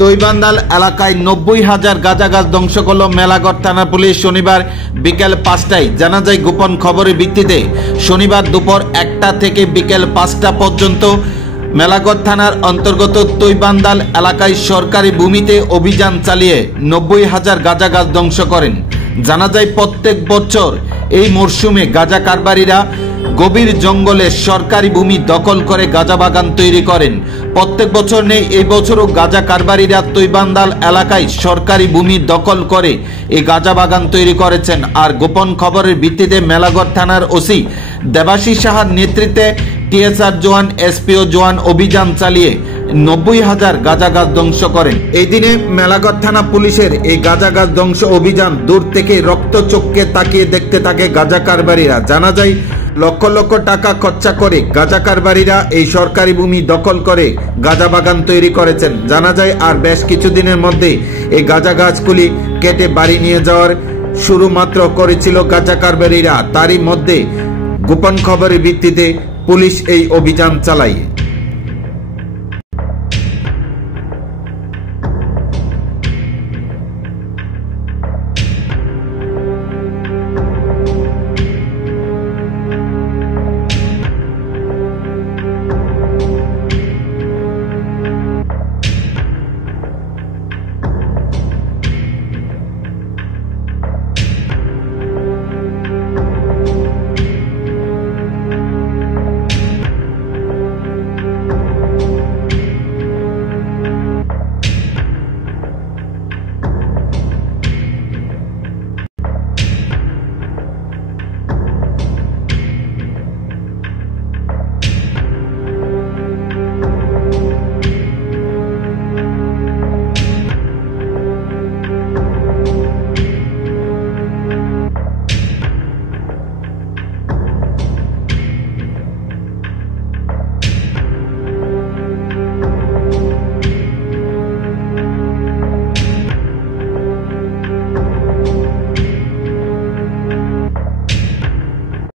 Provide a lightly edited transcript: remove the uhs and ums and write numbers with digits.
তৈবান্দাল এলাকায় 90,000 গাঁজা গাছ ধ্বংস করল মেলাঘর থানা পুলিশ শনিবার বিকেল 5টায়। জানা যায় গোপন খবরের ভিত্তিতে শনিবার দুপুর 1টা থেকে বিকেল 5টা পর্যন্ত মেলাঘর থানার অন্তর্গত তৈবান্দাল এলাকায় সরকারি ভূমিতে অভিযান চালিয়ে 90,000 গাঁজা গাছ ধ্বংস করেন। জানা যায় প্রত্যেক বছর এই মরশুমে গাঁজা কারবারিরা গভীর জঙ্গলে সরকারি ভূমি দখল করে গাঁজা বাগান তৈরি করেন। প্রত্যেক বছর নেই, এই বছরও গাঁজা কারবারিরা তৈবান্দাল এলাকায় সরকারি ভূমি দখল করে এই গাঁজা বাগান তৈরি করেছেন। আর গোপন খবরের ভিত্তিতে মেলাঘর থানার ওসি দেবাশিস সাহার নেতৃত্বে টিএসআর জওয়ান, এসপিও জওয়ান অভিযান চালিয়ে 90,000 গাঁজা গাছ ধ্বংস করেন। এই দিনে মেলাঘর থানা পুলিশের এই গাঁজা গাছ ধ্বংস অভিযান দূর থেকে রক্ত চোখকে তাকিয়ে দেখতে থাকে গাঁজা কারবারিরা। জানা যায় লক্ষ লক্ষ টাকা খরচা করে গাঁজা কারবারিরা এই সরকারি ভূমি দখল করে গাঁজা বাগান তৈরি করেছেন। জানা যায় আর বেশ কিছুদিনের মধ্যে এই গাঁজা গাছগুলি কেটে বাড়ি নিয়ে যাওয়ার শুরু মাত্র করেছিল গাঁজা কারবারিরা। তারই মধ্যে গোপন খবরের ভিত্তিতে পুলিশ এই অভিযান চালায়।